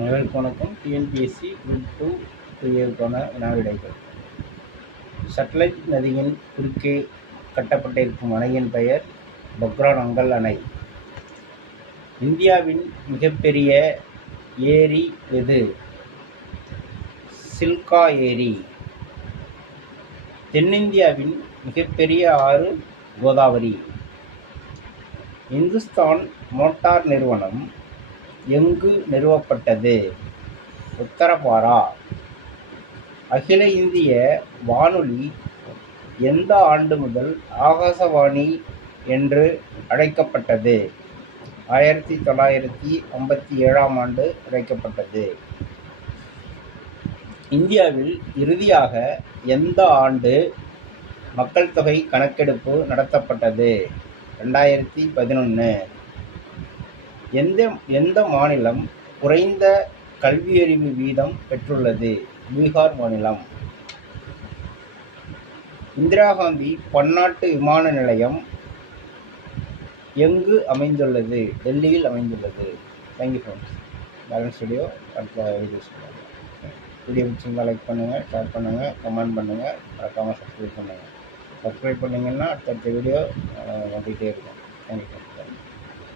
அனைவருக்கும் வணக்கம். TNPSC group 2 பிரிவுக்கான வினாவிடைகள். Sutlej நதியின் குறுக்கே கட்டப்பட்டிருக்கும் அணையின் பெயர் பக்ரானங்கல் அணை. இந்தியாவின் மிகப்பெரிய ஏரி எது? சில்கா ஏரி. தென்னிந்தியாவின் மிகப்பெரிய ஆறு கோதாவரி. இந்துஸ்தான் மோட்டார் நிறுவனம் எங்கு நிறுவப்பட்டது? உத்தரபாரா. அகில இந்திய வானொலி எந்த ஆண்டு முதல் ஆகாசவாணி என்று அழைக்கப்பட்டது? 1957ஆம் ஆண்டு அழைக்கப்பட்டது. இந்தியாவில் இறுதியாக எந்த ஆண்டு மக்கள் தொகை கணக்கெடுப்பு நடத்தப்பட்டது? 2011. எந்த மாநிலம் குறைந்த கல்வியறிவு வீதம் பெற்றுள்ளது? பீகார் மாநிலம். இந்திரா காந்தி பன்னாட்டு விமான நிலையம் எங்கு அமைந்துள்ளது? டெல்லியில் அமைந்துள்ளது. Thank you friends. பேலன்ஸ் வீடியோ அடுத்த வீடியோஸ் வீடியோ பிடிச்சிருந்தால் லைக் பண்ணுங்கள், ஷேர் பண்ணுங்கள், கமெண்ட் பண்ணுங்கள், மறக்காமல் சப்ஸ்கிரைப் பண்ணுங்கள். சப்ஸ்கிரைப் பண்ணிங்கன்னா அடுத்தடுத்த வீடியோ வந்துகிட்டே இருக்கும். Thank you friends.